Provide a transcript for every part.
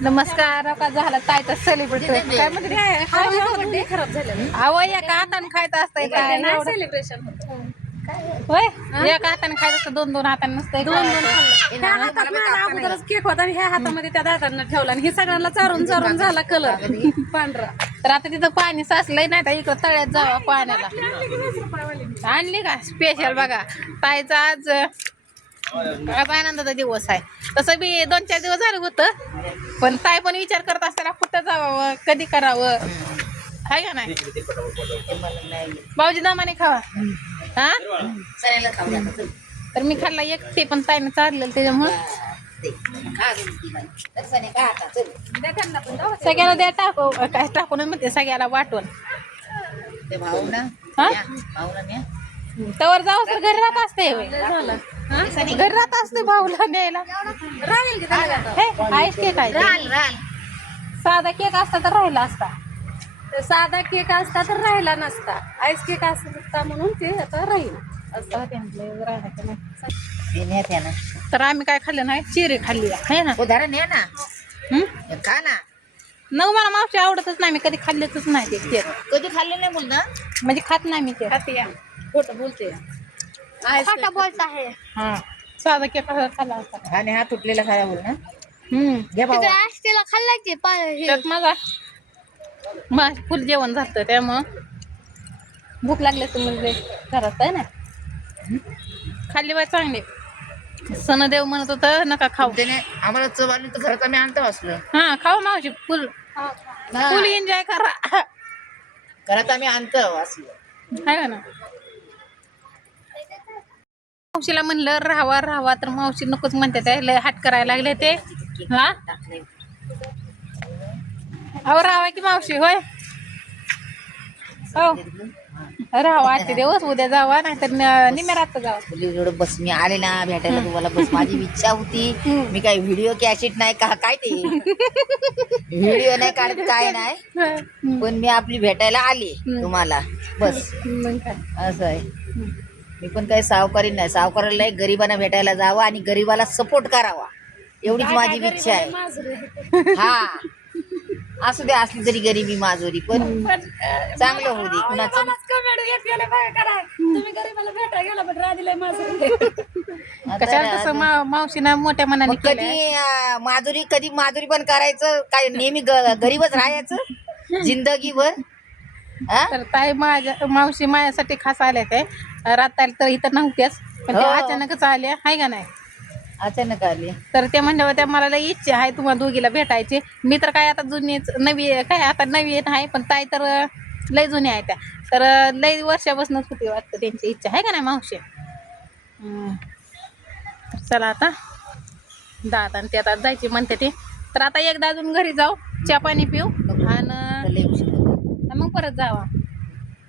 नमस्कार का झाला तायचा सेलिब्रेट काय म्हणते खराब झालं अहो एका हाताने खायचं असतंय काय सेलिब्रेशन होतं होय एका हाताने खायचं असतं दोन दोन हाताने नसतंय ह्या हातात माझा अगोदरच केक होता आणि ह्या हातामध्ये त्या दादांना ठेवला आणि हे सगळ्यांना चारून चारून झाला कलर पांढरा. तर आता तिथं पाणी साचलंय नाही तर इकडं तळ्यात जावं पाण्याला आणली का स्पेशल बघा ताईचा आज आनंदाचा दिवस आहे. तसं बी 2-4 दिवस झालं होतं पण ताई पण विचार करत असताना कुठं जावं कधी करावं आहे का नाही. भाऊजी दमाने खावा हा तर मी खाल्ला एकटे पण ताईने चाललेलं त्याच्यामुळं सगळ्याला द्या टाकू काय टाकून म्हणते सगळ्याला वाटून तवर जाऊ तर घरी राहत असते घरी राहत असते भाऊला न्यायला राहील की आईस केक आहे साधा केक असता तर राहिला असता साधा केक असता तर राहिला नसता आईस केक असता म्हणून ते आता राहील असं तर आम्ही काय खाल्लं नाही चिरी खाल्ली आहे ना उदाहरण आहे ना खा ना नऊ मला मावशी आवडतच नाही मी कधी खाल्लेच नाही ते केक कधी खाल्लं नाही मुलगा म्हणजे खात नाही मी ते खोटं बोलते खोटं बोलत आहे हा साधा केक खाल्ला असता आणि हा तुटलेला खाया बोल ना घ्या त्यात माझा फुल जेवण झालं त्यामुळं भूक लागली तर म्हणजे घरात आहे ना खाल्ली बाय चांगली सणदेव म्हणत होतं नका खाऊ त्याने आम्हाला चव आली तर घरात आम्ही आणतो असलं हा खाऊ मावशी फुल फुल एन्जॉय करा घरात आम्ही आणतो असलं आहे ना. मावशीला म्हणलं राहावा राहावा तर मावशी नकोच म्हणते ते लय हाट करायला लागले ते हा अहो राहावा की मावशी होय हो राहावा आजचे दिवस उद्या जावा नाहीतर निम्या रात्र जावा एवढं बस मी आले ना भेटायला तुम्हाला बस माझी इच्छा होती मी काही व्हिडिओ कॅसेट नाही का काय ते व्हिडिओ नाही काढत काय नाही पण मी आपली भेटायला आली तुम्हाला बस असं आहे. मी पण काही सावकारी नाही सावकाराला नाही गरिबांना भेटायला जावं आणि गरिबाला सपोर्ट करावा एवढीच माझी इच्छा आहे. हा असू दे असली तरी गरिबी माजोरी पण चांगलं होऊ दे कुणाचं तुम्ही गरीबाला भेटायला गेला पण राधीला कशाला तसं मावशीनं मोठ्या मनाने कधी माधुरी पण करायचं काय नेहमी गरीबच राहायचं जिंदगीभर तर ताई माझ्या मावशी माझ्यासाठी खास आल्या ते रात्री तर इथं नव्हत्याच पण त्या अचानकच आल्या आहे का नाही अचानक आले तर ते म्हणल्यावर त्या मला लई इच्छा आहे तुम्हाला दोघीला भेटायची मी तर काय आता जुनीच नवी काय आता नवी आहे पण ताई तर लई जुनी आहे त्या तर लई वर्षापासूनच होती वाटतं त्यांची इच्छा आहे का नाही मावशी. तर चला आता दादा आणि ते आता जायची म्हणते ते तर आता एकदा अजून घरी जाऊ चहा पाणी पिऊ आणि मग परत जावा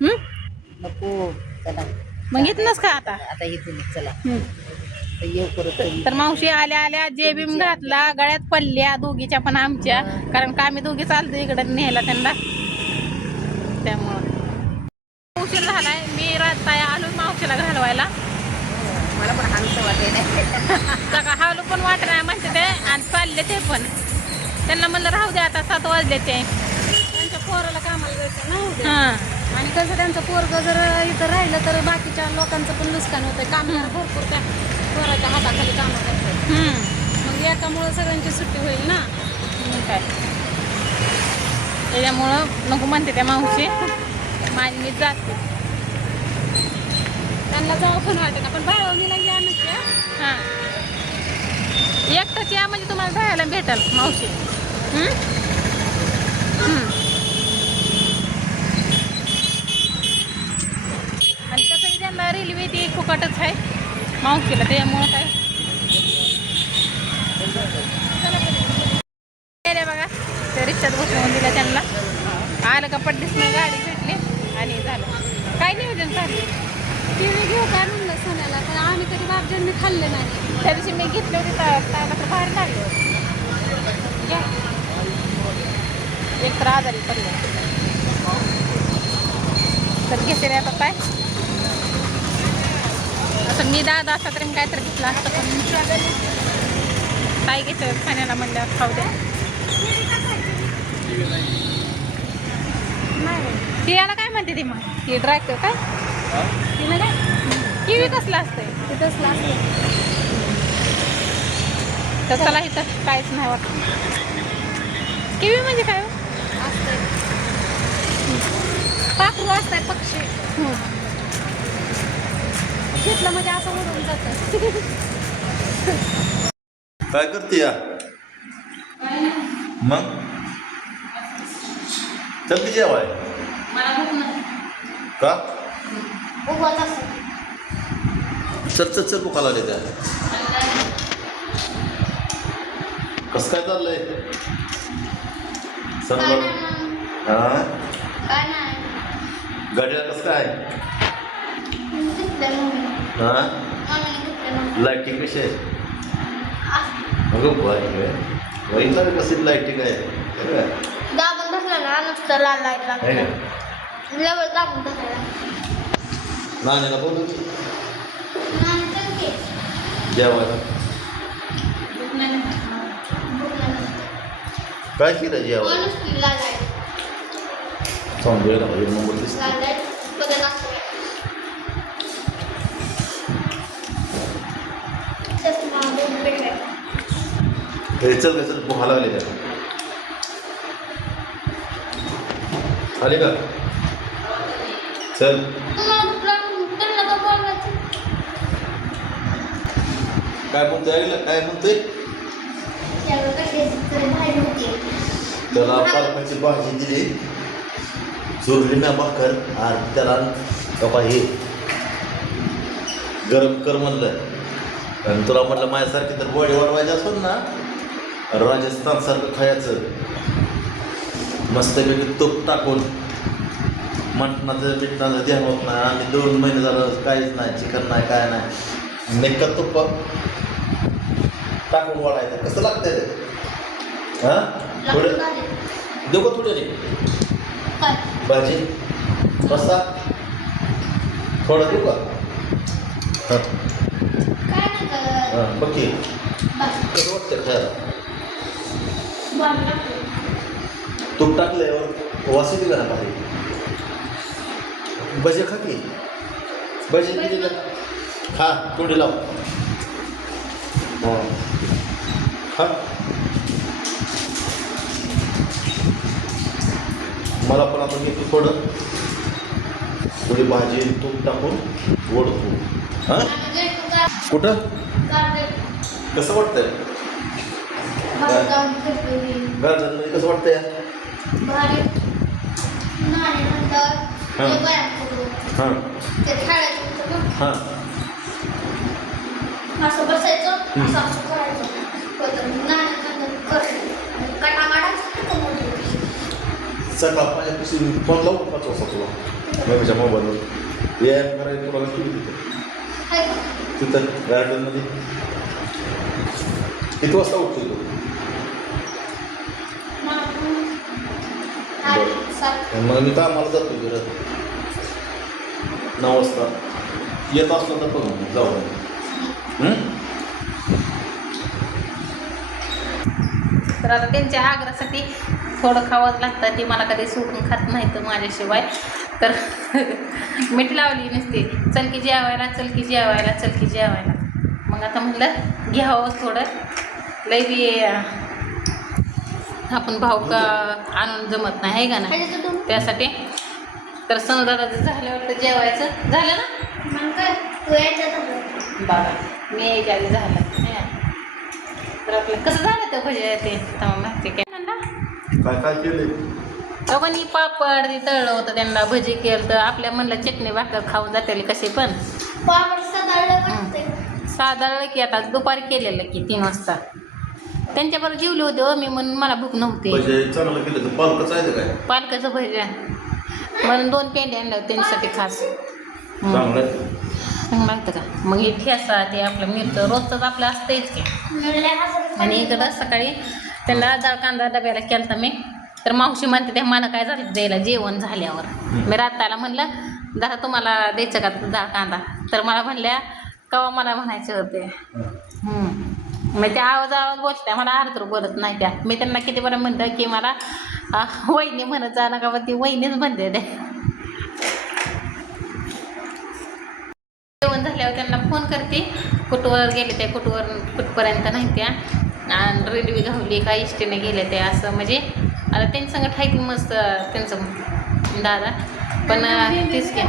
नको चला मग इथनच का आता इथून चला येऊ परत तर मावशी आल्या आल्या जेबीम घातला गळ्यात पडल्या दोघीच्या पण आमच्या कारण का आम्ही दोघी चालतो इकडे न्यायला त्यांना त्यामुळं उशीर झालाय मी राहताय आलो मावशीला घालवायला मला पण हालूचं वाटे नाही का हालू पण वाट नाही म्हणते ते आणि चालले ते पण त्यांना म्हणलं राहू दे आता 7 वाजले ते त्यांच्या पोराला कामाला जायचं ना हां आणि कसं त्यांचं पोरग जर इथं राहिलं तर बाकीच्या लोकांचं पण नुकसान होतं कामगार भरपूर त्या पोराच्या हाताखाली कामं करतात मग एकामुळं सगळ्यांची सुट्टी होईल ना काय त्याच्यामुळं नको म्हणते त्या मावशी माझी मी जाते त्यांना जावं पण वाटत ना पण बाळवणीला या नक्की हां एकटंच या म्हणजे तुम्हाला राहायला भेटाल मावशी आणि तसंही त्यांना रेल्वे ती फुकटच आहे मावशीला त्यामुळं काय बघा त्या रिक्षात बसवून दिलं त्यांना आलं का पडलीच नाही गाडी भेटली आणि झालं काय नियोजन झालं टीव्ही घेऊ काय म्हणलं सोन्याला पण आम्ही कधी बापजांनी खाल्ले नाही त्या दिवशी मी घेतले होते त्याला तर बाहेर लागले एक तर आजारी पडले तर घेते आता काय असं मी दादा असता तरी काहीतरी घेतलं असतं पण ताई घेतं खाण्याला म्हणल्यावर खाऊ द्या ती याला काय म्हणते ती मग ती ड्रायकर काय तिनं काय किवी कसलं असतंय तिथंच लागलं तर त्याला इथं काहीच नाही वाटत किवी म्हणजे काय हो? असतंय पाखरू असतंय पक्षी घेतलं म्हणजे असं उडून जातं. काय करते या मग चल की जेवाय मला भूक नाही का उभंच असतं चल भुका लागले त्या कसं काय चाललंय सर हा काय नाही गाडीला कसं काय हा लाईटिंग कशी आहे अगं वैन कशी लाईटिंग आहे दाबून धरला ना नुसतं लाल लाईट आहे लागलं का लेवल दाबून धरला नाण्याला बोलू नाही चल की. जेवायला भूक नाही काय केलं जेवायला नुसती लाल लाईट समजूया नंबर दिसतो लाल लाईट बदल असतो चष्मा दोन पेटले हे चल का चल भुका लागले त्या आले का चल काय म्हणतोय ऐकलं काय म्हणतोय त्याला पालकाची भाजी दिली चुरली ना भाकर आणि त्याला बाबा हे गरम कर म्हणलं आणि तुला म्हटलं माझ्यासारखी तर बॉडी वाढवायची असेल ना राजस्थानसारखं खायचं मस्तपैकी तूप टाकून मटणाचं बिटणाचं ध्यान होत नाही आणि 2 महिने झालं काहीच नाही चिकन नाही काय नाही नेमका तूप टाकून वाढायचं कसं लागतंय ते हां थोडं देऊ का थोडं नाही भाजी रस्सा थोडं देऊ का हां हां बघ की कसं वाटतं खायला तूप टाकल्यावर वास येते का भाजी भजे खा की भजे दिली खा तोंडी लाव हां खा मला पण आपण घेतो थोडी भाजी तूप टाकून ओढतो हां कुठं कसं वाटतंय गार्डनमध्ये कसं वाटतंय हां हां हां असं बसायचं असं असं करायचं सकाळ माझ्यापासून फोन लावू 5 वाजता तुला माझ्या मोबाईलवर व्यायाम करायला तुला किती तिथं गार्डनमध्ये किती वाजता उठतो तू मग मी कामाला जातो घरात 9 वाजता येत असलो तर बघ जाऊ तर आता त्यांच्या आग्रहासाठी थोडं खावंच लागतं ती मला कधी सोडून खात नाही तर माझ्याशिवाय तर मीठ लावली नसते चल की जेवायला चल की जेवायला चल की जेवायला मग आता म्हटलं घ्यावं थोडं लई बी आपण भाऊ का आणून जमत नाही आहे का ना त्यासाठी तर सणदादाचं झाल्यावर तर जेवायचं झालं ना बाबा मी यायच्या आधी झालं नाही तर आपलं कसं झालं ते भजे ते माहिती काय म्हणला काय काय केलंय लोकांनी पापड ते तळलं होतं त्यांना भजी केलं तर आपल्या म्हणलं चटणी भाकर खाऊन जाते कसे पण साधारण की आता दुपारी केलेलं की 3 वाजता त्यांच्याबरोबर जेवले होते हो मी म्हणून मला भूक नव्हती भजे चांगलं केलं तर पालकच आहे काय पालकाचं भजी म्हणून 2 पेंडे आणलं होते त्यांच्यासाठी खास चांगलं चांगलं लागतं का मग हे ठेसा ते आपलं मिरचं रोजचंच आपलं असतंच की आणि इकडं सकाळी त्यांना डाळ कांदा डब्याला केला मी तर मावशी म्हणते ते मला काय झालं द्यायला जेवण झाल्यावर मी रात्याला म्हणलं जरा तुम्हाला द्यायचं का डाळ कांदा तर मला म्हणल्या कवा मला म्हणायचे होते मग त्या आवाज बोलत्या मला अर्ध बोलत नाही त्या. मी त्यांना किती बरं म्हणतं की मला वहिनी म्हणत जा नका, पण ती वहिनीच म्हणते ते. जेवण झाल्यावर त्यांना फोन करते, कुठवर गेले त्या, कुठपर्यंत नाही त्या, आणि रेल्वे घावली का इष्टीने गेले ते, असं म्हणजे आता त्यांच्या संगत आहे की मस्त त्यांचं दादा, पण तेच की.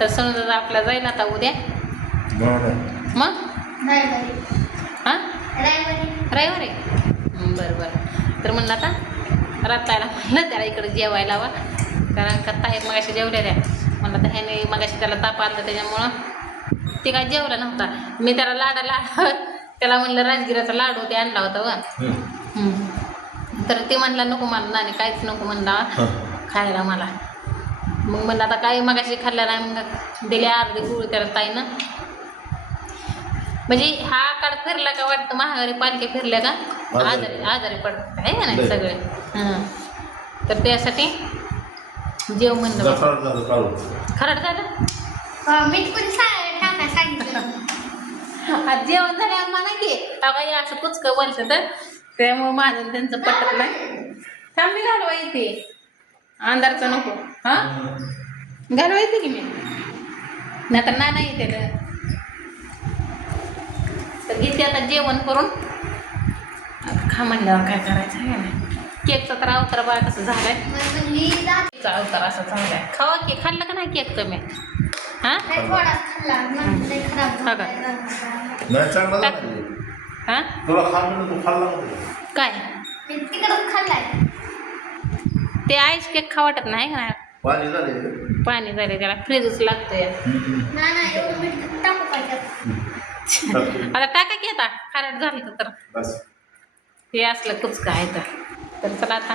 तर समजा आपला जाईल आता उद्या मग हां रविवारी. बरं बरं. तर म्हणलं आता रात्रीला म्हणलं त्याला इकडे जेवायला हवा, कारण का ताई मगाशी जेवल्या त्या. म्हणलं तर ह्याने मगाशी त्याला ताप आला त्याच्यामुळं ते काय जेवला नव्हता. मी त्याला त्याला म्हणलं राजगिराचा लाडू ते आणला होता व. तर ते म्हणला नको मला नानी, काहीच नको म्हणला खायला मला. मग म्हणलं आता काय मगाशी खाल्ला नाही, मग दिले अर्धी गुळ त्याला ताईनं. म्हणजे हा काळ फिरला का वाटतं महागारी पालखी फिरल्या का आजारी पडत आहे का नाही सगळे. तर त्यासाठी जेव म्हणलं. खरड झालं आज जेवण झालं म्हणा की काही असं कुचकं बोलतं, तर त्यामुळं माझं त्यांचं पटत नाही. थांबी घालवा येते अंधारचं नको. हां घालवा येते की मी, नाही तर नाना येते. तर घेते आता जेवण करून. आता खा म्हणल्यावर काय करायचं आहे ना. केकचा तर अवतार बघा कसं झालाय. केकचा अवतार असं झालाय. खावा केक. खाल्लं का नाही केक तुम्ही? हां नाही चांगला हां तुला खाल्लं तू खाल्ला काय ते आईस केक खा वाटत नाही का. पाणी झाले पाणी झाले त्याला, फ्रीजच लागतोय. आता टाका की आता खारट झालं तर बस हे असलं कुचका आहे तर चला आता